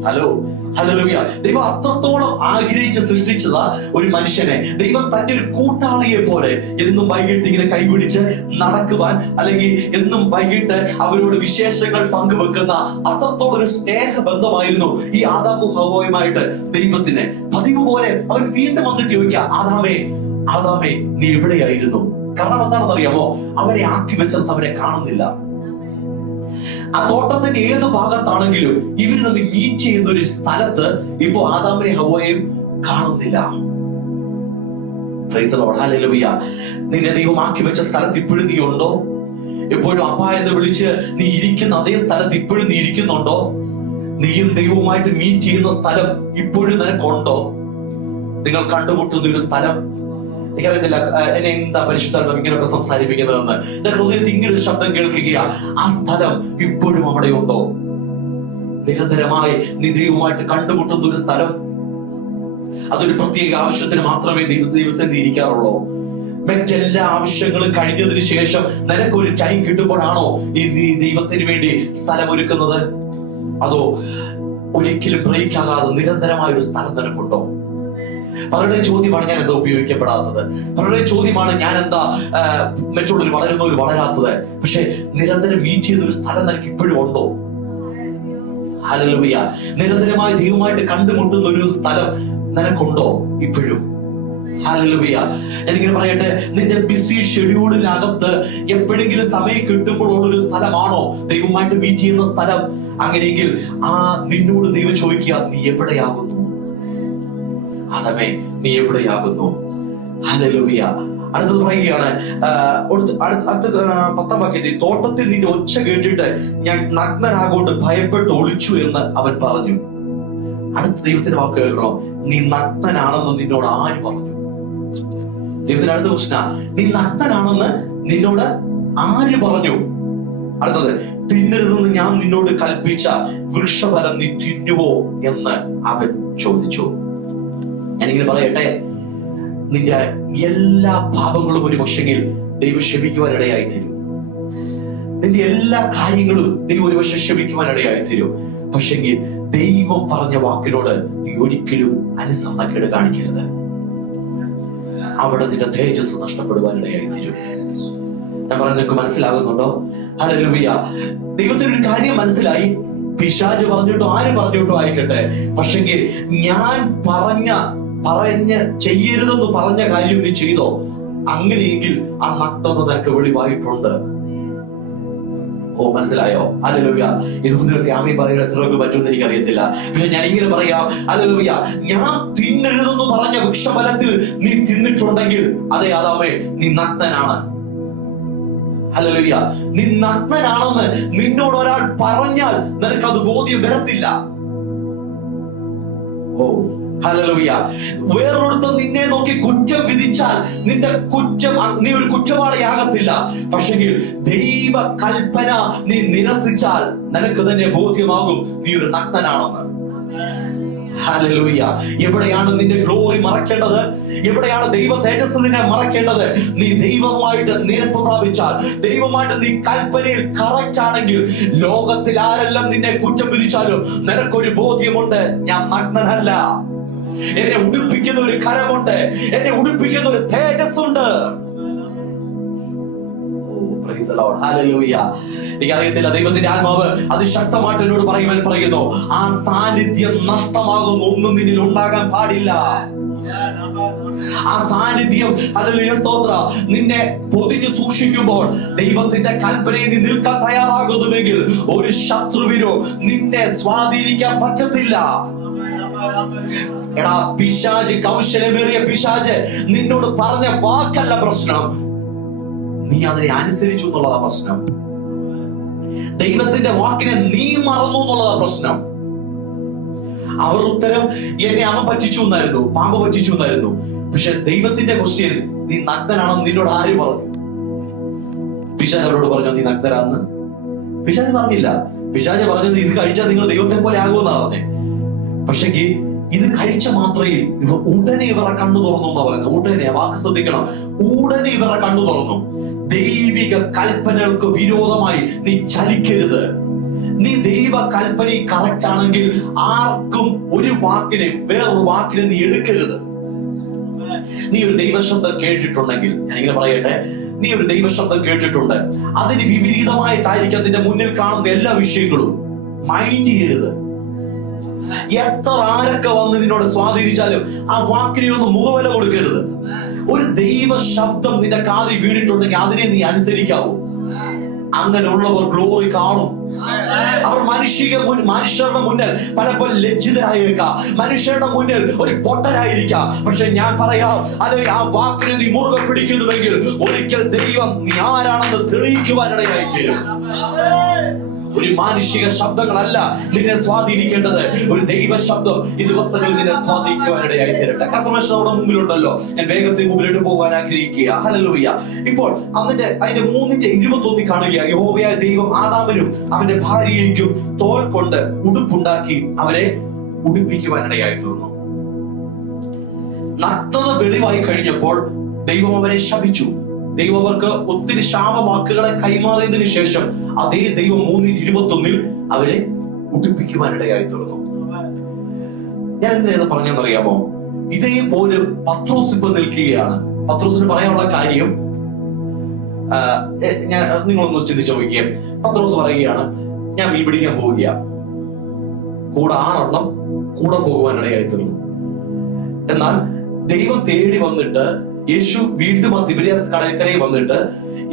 Hello, hallelujah. ദൈവം അത്രത്തോളം ആഗ്രഹിച്ച് സൃഷ്ടിച്ചതാ ഒരു മനുഷ്യനെ. ദൈവം തന്റെ ഒരു കൂട്ടാളിയെ പോലെ എന്നും വൈകിട്ട് ഇങ്ങനെ കൈപിടിച്ച് നടക്കുവാൻ, അല്ലെങ്കിൽ എന്നും വൈകിട്ട് അവരോട് വിശേഷങ്ങൾ പങ്കുവെക്കുന്ന അത്രത്തോളം ഒരു സ്നേഹബന്ധമായിരുന്നു ഈ ആദാമും ഹവ്വയുമായിട്ട് ദൈവത്തിന്. പതിവ് പോലെ അവൻ വീണ്ടും വന്നിട്ട് ചോദിക്കുക, ആദാമേ ആദാമേ നീ എവിടെയായിരുന്നു? കാരണം എന്താണെന്നറിയാമോ? അവരെ ആക്കി വെച്ചത് അവരെ കാണുന്നില്ല. ആ തോട്ടത്തിന്റെ ഏത് ഭാഗത്താണെങ്കിലും ഇവര് തമ്മിൽ മീറ്റ് ചെയ്യുന്ന ഒരു സ്ഥലത്ത് ഇപ്പോ ആദാമിനെ ഹവ്വയെയും കാണുന്നില്ല. Price the lord. ഹല്ലേലൂയ. നിന്നെ ദൈവമാക്കി വെച്ച സ്ഥലത്ത് ഇപ്പോഴും നീ ഉണ്ടോ? എപ്പോഴും അപ്പ എന്ന് വിളിച്ച് നീ ഇരിക്കുന്ന അതേ സ്ഥലത്ത് ഇപ്പോഴും നീ ഇരിക്കുന്നുണ്ടോ? നീയും ദൈവവുമായിട്ട് മീറ്റ് ചെയ്യുന്ന സ്ഥലം ഇപ്പോഴും നിനക്കുണ്ടോ? നിങ്ങൾ കണ്ടുമുട്ടുന്ന ഒരു സ്ഥലം, എനിക്കറിയത്തില്ല എന്നെ എന്താ പരിശുദ്ധാത്മാവ് ഇങ്ങനെയൊക്കെ സംസാരിപ്പിക്കുന്നതെന്ന്. എന്റെ ഹൃദയത്തിൽ ഇങ്ങനൊരു ശബ്ദം കേൾക്കുകയാ, ആ സ്ഥലം ഇപ്പോഴും അവിടെ ഉണ്ടോ? നിരന്തരമായി നീ ദൈവവുമായിട്ട് കണ്ടുമുട്ടുന്ന ഒരു സ്ഥലം, അതൊരു പ്രത്യേക ആവശ്യത്തിന് മാത്രമേ ദിവസം ഇരിക്കാറുള്ളൂ? മറ്റെല്ലാ ആവശ്യങ്ങളും കഴിഞ്ഞതിന് ശേഷം നിനക്കൊരു ടൈം കിട്ടുമ്പോഴാണോ ഈ നീ ദൈവത്തിന് വേണ്ടി സ്ഥലമൊരുക്കുന്നത്? അതോ ഒരിക്കലും ബ്രേക്ക് ആകാതെ നിരന്തരമായ ഒരു സ്ഥലം നിനക്കുണ്ടോ? പലരുടെ ചോദ്യമാണ് ഞാൻ എന്താ ഉപയോഗിക്കപ്പെടാത്തത്, പലരുടെ ചോദ്യമാണ് ഞാൻ എന്താ മറ്റുള്ളവർ വളരുന്നവർ വളരാത്തത്. പക്ഷെ നിരന്തരം മീറ്റ് ചെയ്യുന്ന ഒരു സ്ഥലം നിനക്ക് ഇപ്പോഴും ഉണ്ടോ? ഹല്ലേലൂയ. നിരന്തരമായി ദൈവമായിട്ട് കണ്ടുമുട്ടുന്ന ഒരു സ്ഥലം നിനക്കുണ്ടോ ഇപ്പോഴും? ഹല്ലേലൂയ. എനിക്കിങ്ങനെ പറയട്ടെ, നിന്റെ ബിസി ഷെഡ്യൂളിനകത്ത് എപ്പോഴെങ്കിലും സമയം കിട്ടുമ്പോഴുള്ളൊരു സ്ഥലമാണോ ദൈവമായിട്ട് മീറ്റ് ചെയ്യുന്ന സ്ഥലം? അങ്ങനെയെങ്കിൽ ആ നിന്നോട് ദൈവം ചോദിക്കുക, നീ എവിടെയാകുന്നു? അതമേ, നീ എവിടെയാകുന്നു? ഹല്ലേലൂയ. അടുത്തത് പറയുകയാണ്, അടുത്ത 10-ാം വാക്യത്തിൽ, തോട്ടത്തിൽ നിന്റെ ഒച്ച കേട്ടിട്ട് ഞാൻ നഗ്നനാകൊണ്ട് ഭയപ്പെട്ട് ഒളിച്ചു എന്ന് അവൻ പറഞ്ഞു. അടുത്ത ദൈവത്തിന്റെ വാക്ക് കേൾക്കണോ? നീ നഗ്നനാണെന്ന് നിന്നോട് ആര് പറഞ്ഞു? ദൈവത്തിന്റെ അടുത്ത പ്രശ്ന, നീ നഗ്നനാണെന്ന് നിന്നോട് ആര് പറഞ്ഞു? അടുത്തത്, തിന്നരുതെന്ന് ഞാൻ നിന്നോട് കൽപ്പിച്ച വൃക്ഷഫലം നീ തിന്നുവോ എന്ന് അവൻ ചോദിച്ചു. ഞാനിങ്ങനെ പറയട്ടെ, നിന്റെ എല്ലാ പാപങ്ങളും ഒരു പക്ഷെങ്കിൽ ദൈവം ക്ഷമിക്കുവാനിടയായി തീരും. നിന്റെ എല്ലാ കാര്യങ്ങളും ദൈവം ഒരു പക്ഷെ ക്ഷമിക്കുവാനിടയായി തീരും. പക്ഷെങ്കിൽ ദൈവം പറഞ്ഞ വാക്കിനോട് നീ ഒരിക്കലും അനുസരണക്കേട് കാണിക്കരുത്. അവിടെ നിന്റെ തേജസ് നഷ്ടപ്പെടുവാനിടയായി തീരും. ഞാൻ പറഞ്ഞ നിങ്ങൾക്ക് മനസ്സിലാകുന്നുണ്ടോ? ഹല്ലേലൂയ. ദൈവത്തിന് ഒരു കാര്യം മനസ്സിലായി, പിശാച് പറഞ്ഞിട്ടോ ആര് പറഞ്ഞിട്ടോ ആയിക്കട്ടെ, പക്ഷെങ്കിൽ ഞാൻ പറഞ്ഞ് ചെയ്യരുതെന്ന് പറഞ്ഞ കാര്യം നീ ചെയ്തോ, അങ്ങനെയെങ്കിൽ ആ നഗ്നത നിനക്ക് വെളിവായിട്ടുണ്ട്. ഓ, മനസ്സിലായോ? ഹല്ലേലൂയ. ഇതൊന്നും ആമീൻ പറയുന്നത് എത്രയൊക്കെ പറ്റുമെന്ന് എനിക്കറിയത്തില്ല. പക്ഷെ ഞാൻ ഇങ്ങനെ പറയാം, ഹല്ലേലൂയ, ഞാൻ തിന്നരുതെന്ന് പറഞ്ഞ വൃക്ഷഫലത്തിൽ നീ തിന്നിട്ടുണ്ടെങ്കിൽ അതേ ആദാമേ, നീ നഗ്നനാണ്. ഹല്ലേലൂയ. നീ നഗ്നനാണെന്ന് നിന്നോട് ഒരാൾ പറഞ്ഞാൽ നിനക്കത് ബോധ്യം വരത്തില്ല. ഓ, ഹല്ലേലൂയ. വേറൊരുത്തൻ നിന്നെ നോക്കി കുറ്റം വിധിച്ചാൽ നിന്റെ കുറ്റം, നീ ഒരു കുറ്റവാളിയാകത്തില്ല. പക്ഷെങ്കിൽ ദൈവ കൽപ്പന നീ നിരസിച്ചാൽ നിനക്ക് തന്നെ ബോധ്യമാകും നീ ഒരു നഗ്നനാണെന്ന്. ഹല്ലേലൂയ. എവിടെയാണ് നിന്റെ ഗ്ലോറി മറക്കേണ്ടത്? എവിടെയാണ് ദൈവ തേജസ് നിന്നെ മറക്കേണ്ടത്? നീ ദൈവമായിട്ട് നിരപ്പ് പ്രാപിച്ചാൽ, ദൈവമായിട്ട് നീ കൽപ്പനയിൽ കറക്റ്റ് ആണെങ്കിൽ, ലോകത്തിൽ ആരെല്ലാം നിന്നെ കുറ്റം വിധിച്ചാലും നിനക്കൊരു ബോധ്യമുണ്ട്, ഞാൻ നഗ്നനല്ല. എന്നെ ഉടുപ്പിക്കുന്ന ഒരു കരമുണ്ട്, എന്നെ ഉടുപ്പിക്കുന്ന ഒരു തേജസ്സുണ്ട്. എനിക്കറിയത്തില്ല, ദൈവത്തിന്റെ ആത്മാവ് അതിശക്തമായിട്ട് എന്നോട് പറയുന്നു, ആ സാന്നിധ്യം നഷ്ടമാകുന്ന ഒന്നും നിന്നിൽ ഉണ്ടാകാൻ പാടില്ല. ആ സാന്നിധ്യം, ഹല്ലേലൂയ, സ്തോത്ര, നിന്നെ പൊതിഞ്ഞു സൂക്ഷിക്കുമ്പോൾ ദൈവത്തിന്റെ കൽപ്പനയിൽ നീ നിൽക്കാൻ തയ്യാറാകുന്നുവെങ്കിൽ ഒരു ശത്രുവിനോ നിന്നെ സ്വാധീനിക്കാൻ പറ്റത്തില്ല. എടാ, പിശാച്, കൗശലമേറിയ പിശാച് നിന്നോട് പറഞ്ഞ വാക്കല്ല പ്രശ്നം, നീ അതിനെ അനുസരിച്ചു എന്നുള്ളതാ പ്രശ്നം. ദൈവത്തിന്റെ വാക്കിനെ നീ മറന്നു എന്നുള്ളതാ പ്രശ്നം. അവർ ഉത്തരം, എന്നെ അവൻ പറ്റിച്ചു എന്നായിരുന്നു, പാമ്പ് പറ്റിച്ചു എന്നായിരുന്നു. പക്ഷെ ദൈവത്തിന്റെ ക്വസ്റ്റ്യൻ, നീ നഗ്നനാണെന്ന് നിന്നോട് ആര് പറഞ്ഞു? പിശാച് അവരോട് പറഞ്ഞു നീ നഗ്നരാന്ന്? പിശാച് പറഞ്ഞില്ല. പിശാച് പറഞ്ഞത് ഇത് കഴിച്ചാൽ നിങ്ങൾ ദൈവത്തെ പോലെ ആകുമെന്നാ പറഞ്ഞേ. പക്ഷെ ഇത് കഴിച്ച മാത്രമേ ഉടനെ ഇവരെ കണ്ണു തുറന്നു എന്നാ പറയുന്നത്. ഉടനെ, വാക്ക് ശ്രദ്ധിക്കണം, ഉടനെ ഇവരെ കണ്ണു തുറന്നു. ദൈവിക കൽപ്പനകൾക്ക് വിരോധമായി നീ ചലിക്കരുത്. നീ ദൈവ കൽപ്പനയിൽ കറക്റ്റ് ആണെങ്കിൽ ആർക്കും ഒരു വാക്കിനെ, വേറൊരു വാക്കിനെ നീ എടുക്കരുത്. നീ ഒരു ദൈവശബ്ദം കേട്ടിട്ടുണ്ടെങ്കിൽ, ഞാനിങ്ങനെ പറയട്ടെ, നീ ഒരു ദൈവശബ്ദം കേട്ടിട്ടുണ്ട്, അതിന് വിപരീതമായിട്ടായിരിക്കും നിന്റെ മുന്നിൽ കാണുന്ന എല്ലാ വിഷയങ്ങളും. മൈൻഡ് ചെയ്യരുത്. എത്ര ആരൊക്കെ വന്ന് നിന്നോട് സ്വാധീനിച്ചാലും ആ വാക്കിനെ ഒന്നും മുഖവില കൊടുക്കരുത്. ഒരു ദൈവ ശബ്ദം നിന്റെ കാതിൽ വീണിട്ടുണ്ടെങ്കിൽ അതിനെ നീ അനുസരിക്കാവൂ. അങ്ങനെയുള്ളവർ ഗ്ലോറി കാണും. അവർ മനുഷ്യരുടെ മുന്നിൽ പലപ്പോഴും ലജ്ജിതരായേക്കാം, മനുഷ്യരുടെ മുന്നിൽ ഒരു പൊട്ടരായിരിക്കാം. പക്ഷെ ഞാൻ പറയാം, അല്ലെങ്കിൽ ആ വാക്കിനെ നീ മുറുകെ പിടിക്കുന്നുവെങ്കിൽ ഒരിക്കൽ ദൈവം നീ ആരാണെന്ന് തെളിയിക്കുവാനിടയായി തീരും. ഒരു മാനുഷിക ശബ്ദങ്ങളല്ല നിന്നെ സ്വാധീനിക്കേണ്ടത്, ഒരു ദൈവ ശബ്ദം ഈ ദിവസങ്ങളിൽ നിന്നെ സ്വാധീനിക്കുവാനിടയായി തീരട്ടെ. കർത്തമേശ നമ്മുടെ മുമ്പിലുണ്ടല്ലോ, ഞാൻ വേഗത്തിൽ മുമ്പിലോട്ട് പോകാൻ ആഗ്രഹിക്കുക. ഹല്ലേലൂയ. ഇപ്പോൾ അതിന്റെ 3:21 കാണുക. യഹോവയായ ദൈവം ആദാമിനും അവന്റെ ഭാര്യയ്ക്കും തോൽ കൊണ്ട് ഉടുപ്പുണ്ടാക്കി അവരെ ഉടുപ്പിക്കുവാനിടയായി തീർന്നു. നഗ്നത വെളിവായി കഴിഞ്ഞപ്പോൾ ദൈവം അവരെ ശപിച്ചു. ദൈവം അവർക്ക് ഒത്തിരി ശാപവാക്കുകളെ കൈമാറിയതിനു ശേഷം അതേ ദൈവം 3:21 അവരെ ഉടുപ്പിക്കുവാനിടയായി തീർന്നു. ഞാൻ എന്തിനാ പറഞ്ഞെന്നറിയാമോ? ഇതേപോലെ പത്രോസ് ഇപ്പൊ നിൽക്കുകയാണ്. പത്രോസിന് പറയാനുള്ള കാര്യം ഞാൻ നിങ്ങളൊന്ന് ചിന്തിച്ചു നോക്കിയേ. പത്രോസ് പറയുകയാണ്, ഞാൻ മീൻ പിടിക്കാൻ പോവുക, കൂടെ 6 എണ്ണം കൂടെ പോകുവാനിടയായി തീർന്നു. എന്നാൽ ദൈവം തേടി വന്നിട്ട് യേശു വീണ്ടും ആ തിബരിയാസ് കടൽക്കരയിൽ വന്നിട്ട്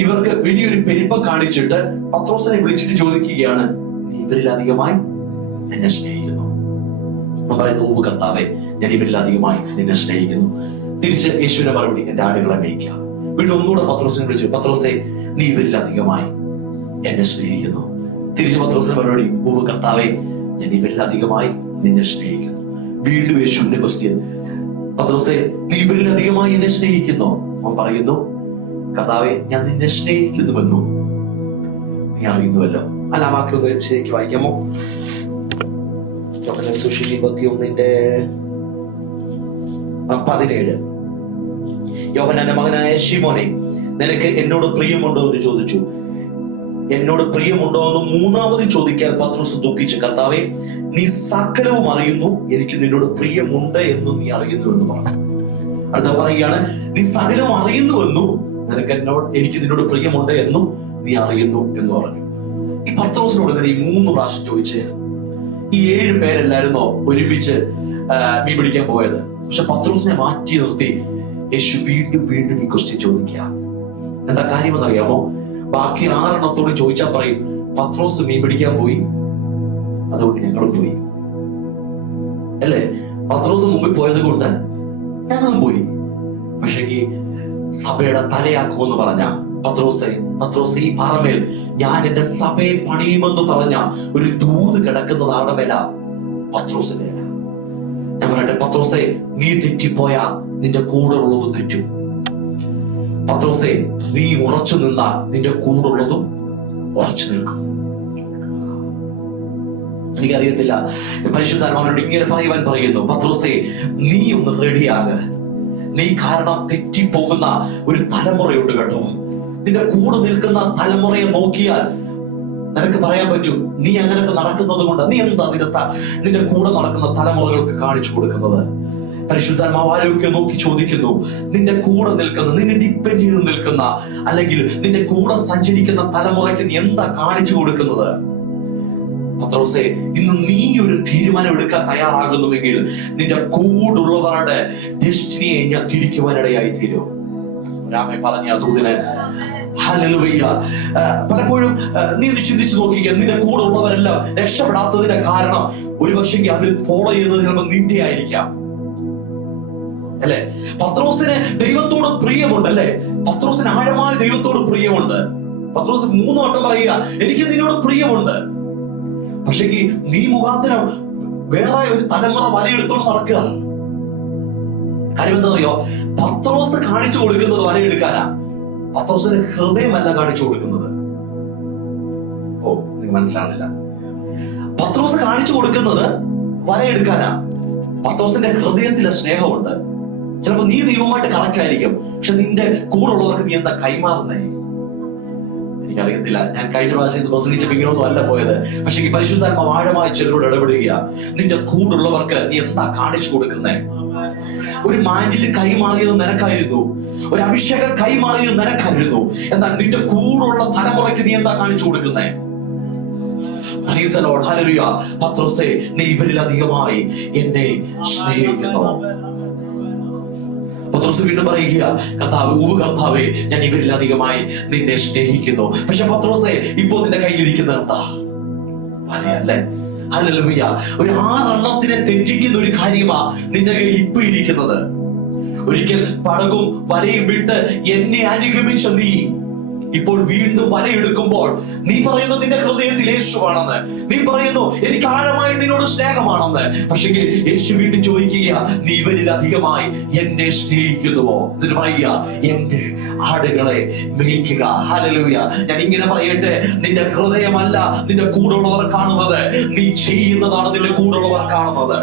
ഇവർക്ക് വലിയൊരു പെരുപ്പം കാണിച്ചിട്ട് പത്രോസിനെ വിളിച്ചിട്ട് ചോദിക്കുകയാണ്, നീ ഇവരിലധികമായി എന്നെ സ്നേഹിക്കുന്നു? പറയുന്നു, ഓ കർത്താവേ, ഞാൻ ഇവരിലധികമായി നിന്നെ സ്നേഹിക്കുന്നു. തിരിച്ച് യേശുവിന്റെ മറുപടി, എന്റെ ആടുകളെ മേയ്ക്കുക. വീണ്ടും ഒന്നുകൂടെ പത്രോസിനെ വിളിച്ചു, പത്രോസേ, നീ ഇവരിലധികമായി എന്നെ സ്നേഹിക്കുന്നു. തിരിച്ച് പത്രോസിന്റെ മറുപടി, ഓ കർത്താവേ, ഞാൻ ഇവരിലധികമായി നിന്നെ സ്നേഹിക്കുന്നു. വീണ്ടും യേശുവിന്റെ ക്വസ്റ്റ്യൻ, പത്രോസേ, നീ ഇവരിലധികമായി എന്നെ സ്നേഹിക്കുന്നു? അവൻ പറയുന്നു, കർത്താവേ, ഞാൻ നിന്നെ സ്നേഹിക്കുന്നുവെന്നും നീ അറിയുന്നുവല്ലോ. അല്ല, വാക്യം ഒന്ന് ശരിക്ക് വായിക്കാമോ? സുവിശേഷം 21:17. യോഹന്നാന്റെ മകനായ ശിമോനെ, നിനക്ക് എന്നോട് പ്രിയമുണ്ടോ എന്ന് ചോദിച്ചു. എന്നോട് പ്രിയമുണ്ടോ എന്ന് 3ാമത് ചോദിക്കാൻ പത്രോസ് ദുഃഖിച്ചു. കർത്താവേ, നീ സകലവും അറിയുന്നു, എനിക്ക് നിന്നോട് പ്രിയമുണ്ട് എന്ന് നീ അറിയുന്നു എന്ന് പറഞ്ഞു. അടുത്ത പറയുകയാണ്, നീ സകലവും അറിയുന്നുവെന്നും എനിക്ക് നിന്നോട് പ്രിയമുണ്ട് എന്നും നീ അറിയുന്നു എന്ന് പറഞ്ഞു. ഈ പത്രോസിനോട് തന്നെ ഈ 3 പ്രാവശ്യം ചോദിച്ച് ഈ 7 പേരല്ലായിരുന്നോ ഒരുമിച്ച് മീൻ പിടിക്കാൻ പോയത്? പക്ഷെ പത്രോസിനെ മാറ്റി നിർത്തി യേശു വീണ്ടും വീണ്ടും ഈ ക്വസ്റ്റ്യൻ ചോദിക്കുക. എന്താ കാര്യമെന്നറിയാമോ? ബാക്കി 6 എണ്ണത്തോട് ചോദിച്ചാൽ പറയും, പത്രോസ് മീൻ പിടിക്കാൻ പോയി, അതുകൊണ്ട് ഞങ്ങളും പോയി. അല്ലേ? പത്രോസ് മുമ്പിൽ പോയത് കൊണ്ട് ഞങ്ങളും പോയി. പക്ഷേ ഈ സഭയുടെ തലയാക്കുമെന്ന് പറഞ്ഞ പത്രോസെ, ഈ പാറമേൽ ഞാൻ എന്റെ സഭയെ പണിയുമെന്ന് പറഞ്ഞ ഒരു ദൂത് കിടക്കുന്നതാണ് വില. പത്രോസിന്റെ വില. ഞാൻ പറയട്ടെ, പത്രോസെ, നീ തെറ്റിപ്പോയാ നിന്റെ കൂടെ ഉള്ളതും തെറ്റും. പത്രോസെ, നീ ഉറച്ചു നിന്നാ നിന്റെ കൂടെ ഉള്ളതും ഉറച്ചു നിൽക്കും. എനിക്കറിയത്തില്ല, പരിശുദ്ധാത്മാവിനോട് ഇങ്ങനെ പറയുവാൻ പറയുന്നു, പത്രോസേ, നീ ഒന്ന് റെഡിയാക. നീ കാരണം തെറ്റിപ്പോകുന്ന ഒരു തലമുറയുണ്ട് കേട്ടോ. നിന്റെ കൂടെ നിൽക്കുന്ന തലമുറയെ നോക്കിയാൽ നിനക്ക് പറയാൻ പറ്റും, നീ അങ്ങനെയൊക്കെ നടക്കുന്നത് കൊണ്ട് നീ എന്താ നിന്റെ കൂടെ നടക്കുന്ന തലമുറകൾക്ക് കാണിച്ചു കൊടുക്കുന്നത്? പരിശുദ്ധാത്മാവ് ആരോഗ്യം നോക്കി ചോദിക്കുന്നു, നിന്റെ കൂടെ നിൽക്കുന്ന, നിന്നെ ഡിപ്പെൻഡ് ചെയ്ത് നിൽക്കുന്ന, അല്ലെങ്കിൽ നിന്റെ കൂടെ സഞ്ചരിക്കുന്ന തലമുറയ്ക്ക് നീ എന്താ കാണിച്ചു കൊടുക്കുന്നത്? പത്രോസേ, ഇന്ന് നീ ഒരു തീരുമാനം എടുക്കാൻ തയ്യാറാകുന്നുവെങ്കിൽ നിന്റെ കൂടുള്ളവരുടെ ഡെസ്റ്റിനിയെ ഞാൻ തിരിക്കുവാനിടയായി തീരും. രാമേ പറഞ്ഞ ദൂതന് ഹല്ലേലൂയ. പലപ്പോഴും നീ ഒന്ന് ചിന്തിച്ചു നോക്കിക്കുക, നിന്റെ കൂടെ ഉള്ളവരെല്ലാം രക്ഷപ്പെടാത്തതിന്റെ കാരണം ഒരുപക്ഷെ അവർ ഫോളോ ചെയ്യുന്നത് ചിലപ്പോൾ നിന്റെ ആയിരിക്കാം. അല്ലെ? പത്രോസിന് ദൈവത്തോട് പ്രിയമുണ്ട്. അല്ലെ? പത്രോസിന് ആഴമായ ദൈവത്തോട് പ്രിയമുണ്ട്. പത്രോസ് 3 വട്ടം പറയുക, എനിക്ക് നിന്നോട് പ്രിയമുണ്ട്. പക്ഷേ നീ മുഖാന്തരം വേറെ ഒരു തലമുറ വലയെടുത്തോണ്ട് നടക്കുക. കാര്യം എന്താണെന്നറിയോ? പത്രോസ് കാണിച്ചു കൊടുക്കുന്നത് വലയെടുക്കാനാ. പത്രോസിന്റെ ഹൃദയമല്ല കാണിച്ചു കൊടുക്കുന്നത്. ഓ, നിങ്ങൾക്ക് മനസ്സിലാകുന്നില്ല. പത്രോസ് കാണിച്ചു കൊടുക്കുന്നത് വലയെടുക്കാനാ. പത്രോസിന്റെ ഹൃദയത്തിലെ സ്നേഹമുണ്ട്. ചിലപ്പോ നീ ദൈവമായിട്ട് കറക്റ്റ് ആയിരിക്കും, പക്ഷെ നിന്റെ കൂടെ ഉള്ളവർക്ക് നീ എന്താ കൈമാറുന്നേ? എനിക്കറിയത്തില്ല. ഞാൻ കഴിഞ്ഞ പ്രാവശ്യം ഇത് പ്രസംഗിച്ചപ്പോ ഇങ്ങനൊന്നും അല്ല പോയത്. പക്ഷെ ഈ പരിശുദ്ധാത്മാവ് ആഴമായി ചിലരോട് ഇടപെടുക. നിന്റെ കൂടുള്ളവർക്ക് നീ എന്താ കാണിച്ചു കൊടുക്കുന്നേ? ഒരു മാൻഡിൽ കൈമാറിയത് നിനക്കായിരുന്നു, ഒരു അഭിഷേകം കൈമാറിയത് നിനക്കായിരുന്നു. എന്നാൽ നിന്റെ കൂടുള്ള തലമുറയ്ക്ക് നീ എന്താ കാണിച്ചു കൊടുക്കുന്നേ? Praise the lord, hallelujah. പത്രോസേ, നീ ഇവരിലധികമായി എന്നെ സ്നേഹിക്കുന്നു. പത്രോസ് വീണ്ടും പറയുക, കർത്താവേ, ഞാൻ ഇവരിലധികമായി നിന്നെ സ്നേഹിക്കുന്നു. പക്ഷെ പത്രോസേ, ഇപ്പോൾ നിന്റെ കയ്യിലിരിക്കുന്നത് എന്താ? വലയല്ലേ? ഹല്ലേലൂയ. ഒരു 6 എണ്ണത്തിനെ തെറ്റിക്കുന്ന ഒരു കാര്യമാ നിന്റെ കയ്യിൽ ഇപ്പൊ ഇരിക്കുന്നത്. ഒരിക്കൽ പടകും വലയും വിട്ട് എന്നെ അനുഗമിച്ച നീ ഇപ്പോൾ വീണ്ടും വലയെടുക്കുമ്പോൾ നീ പറയുന്നു നിന്റെ ഹൃദയത്തിൽ യേശുവാണെന്ന്, നീ പറയുന്നു എനിക്ക് ആഴമായി നിന്നോട് സ്നേഹമാണെന്ന്. പക്ഷേ യേശു വീണ്ടും ചോദിക്കുക, നീ ഇവരിൽ അധികമായി എന്നെ സ്നേഹിക്കുന്നുവോ? എന്നിട്ട് പറയുക, എന്റെ ആടുകളെ മേയ്ക്കുക. ഹല്ലേലൂയ. ഞാൻ ഇങ്ങനെ പറയട്ടെ, നിന്റെ ഹൃദയമല്ല നിന്റെ കൂടെയുള്ളവർ കാണുന്നത്, നീ ചെയ്യുന്നതാണ് നിന്റെ കൂടെയുള്ളവർ കാണുന്നത്.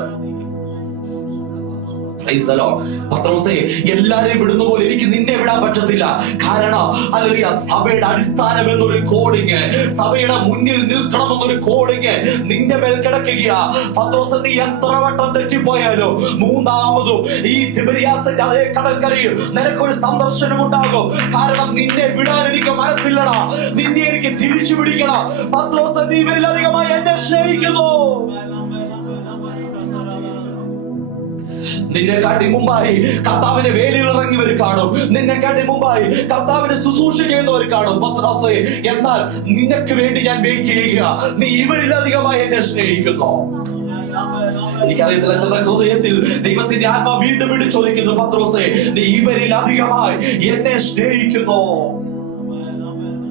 പത്രോസേ, എല്ലാരെയും വിടുന്ന പോലെ എനിക്ക് നിന്നെ വിടാൻ പറ്റത്തില്ല. കാരണം ഹല്ലേലൂയ, സഭയുടെ അടിസ്ഥാനം എന്നൊരു കോളിങ്, സഭയുടെ മുന്നിൽ നിൽക്കണമെന്നൊരു കോളിങ് നിന്റെ മേൽ കിടക്കുകയാ. പത്രോസ്, നീ എത്ര വട്ടം തെറ്റിപ്പോയാലോ മൂന്നാമതും ഈ തിബരിയാസിന്റെ അതേ കടൽക്കരയിൽ നിനക്കൊരു സന്ദർശനം ഉണ്ടാകും. കാരണം നിന്നെ വിടാൻ എനിക്ക് മനസ്സില്ലടാ, നിന്നെ എനിക്ക് തിരിച്ചു പിടിക്കണം. പത്രോസ്, നീ ഇവരിലധികമായി എന്നെ സ്നേഹിക്കുന്നു. നിന്നെക്കാട്ടി മുമ്പായി കർത്താവിന്റെ വേലിയിൽ ഇറങ്ങിയവർ കാണും, നിന്നെക്കാട്ടി മുമ്പായി കർത്താവിനെ ശുശ്രൂഷ ചെയ്യുന്നവർ കാണും. പത്രോസേ, എന്നാൽ നിനക്ക് വേണ്ടി ഞാൻ വെയിറ്റ് ചെയ്യുക, നീ ഇവരിലധികമായി എന്നെ സ്നേഹിക്കുന്നു. എനിക്കറിയത്തില്ല, ചില ഹൃദയത്തിൽ ദൈവത്തിന്റെ ആത്മാ വീണ്ടും വീണ്ടും ചോദിക്കുന്നു, പത്രോസേ, നീ ഇവരിലധികമായി എന്നെ സ്നേഹിക്കുന്നു.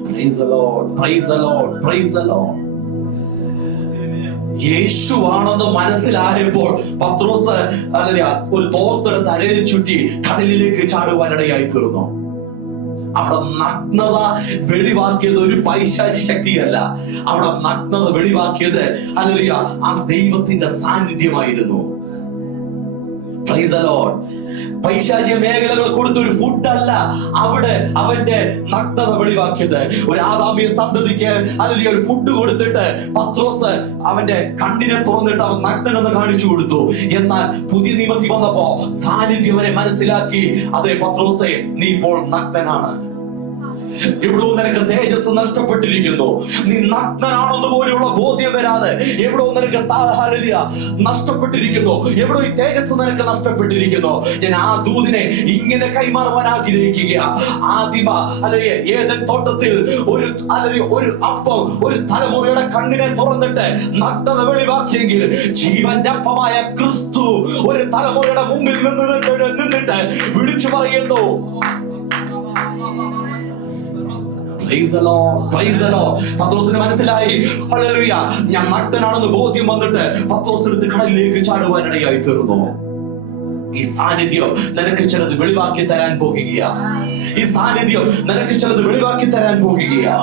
Praise the Lord, praise the Lord, praise the Lord. യേശുവാണെന്ന് മനസ്സിലായപ്പോൾ പത്രോസ് ഒരു തോർത്തെടുത്ത് അരയിൽ ചുറ്റി കടലിലേക്ക് ചാടുവാനിടയായി തീർന്നു. അവിടെ നഗ്നത വെളിവാക്കിയത് ഒരു പൈശാചി ശക്തിയല്ല, അവിടെ നഗ്നത വെളിവാക്കിയത് ഹല്ലേലൂയ ആ ദൈവത്തിന്റെ സാന്നിധ്യമായിരുന്നു. Praise the Lord. പൈശാചിക മേഖലകൾ കൊടുത്തൊരു ഫുഡല്ല അവിടെ അവന്റെ നഗ്നത വെളിവാക്കിയത്. ഒരു ആദാമിയ സന്തതിക്ക് അല്ലെങ്കിൽ ഒരു ഫുഡ് കൊടുത്തിട്ട് പത്രോസ് അവന്റെ കണ്ണിനെ തുറന്നിട്ട് അവൻ നഗ്നനെന്ന് കാണിച്ചു കൊടുത്തു. എന്നാൽ പുതിയ നിയമത്തിൽ വന്നപ്പോ സാന്നിധ്യം അവനെ മനസ്സിലാക്കി, അതേ പത്രോസേ, നീ ഇപ്പോൾ നഗ്നനാണ്. എവിടോ നിനക്ക് തേജസ് നഷ്ടപ്പെട്ടിരിക്കുന്നു, നീ നഗ്നനാണെന്ന് പോലെയുള്ള ബോധ്യം വരാതെ എവിടോ നിനക്ക് നഷ്ടപ്പെട്ടിരിക്കുന്നു, എവിടോ ഈ തേജസ് നിനക്ക് നഷ്ടപ്പെട്ടിരിക്കുന്നു. ഞാൻ ആ ദൂതിനെ ഇങ്ങനെ കൈമാറുവാൻ ആഗ്രഹിക്കുക. ആദിമ അല്ലെങ്കിൽ ഏദൻ തോട്ടത്തിൽ ഒരു അപ്പം ഒരു തലമുറയുടെ കണ്ണിനെ തുറന്നിട്ട് നഗ്നത വെളിവാക്കിയെങ്കിൽ ജീവന്റെ അപ്പമായ ക്രിസ്തു ഒരു തലമുറയുടെ മുമ്പിൽ നിന്നിട്ട് വിളിച്ചു പറയുന്നു, പത്രോസിന് മനസ്സിലായി, ഹല്ലേലൂയ, ഞാൻ നഗ്നനാണെന്ന് ബോധ്യം വന്നിട്ട് പത്രോസ് എടുത്ത് കടലിലേക്ക് ചാടുവാനിടയായി തീർന്നു. ഈ സാന്നിധ്യം നിനക്ക് ചിലത് വെളിവാക്കി തരാൻ പോകുകയാ. ഈ സാന്നിധ്യം നിനക്ക് ചിലത് വെളിവാക്കി തരാൻ പോകുകയാ.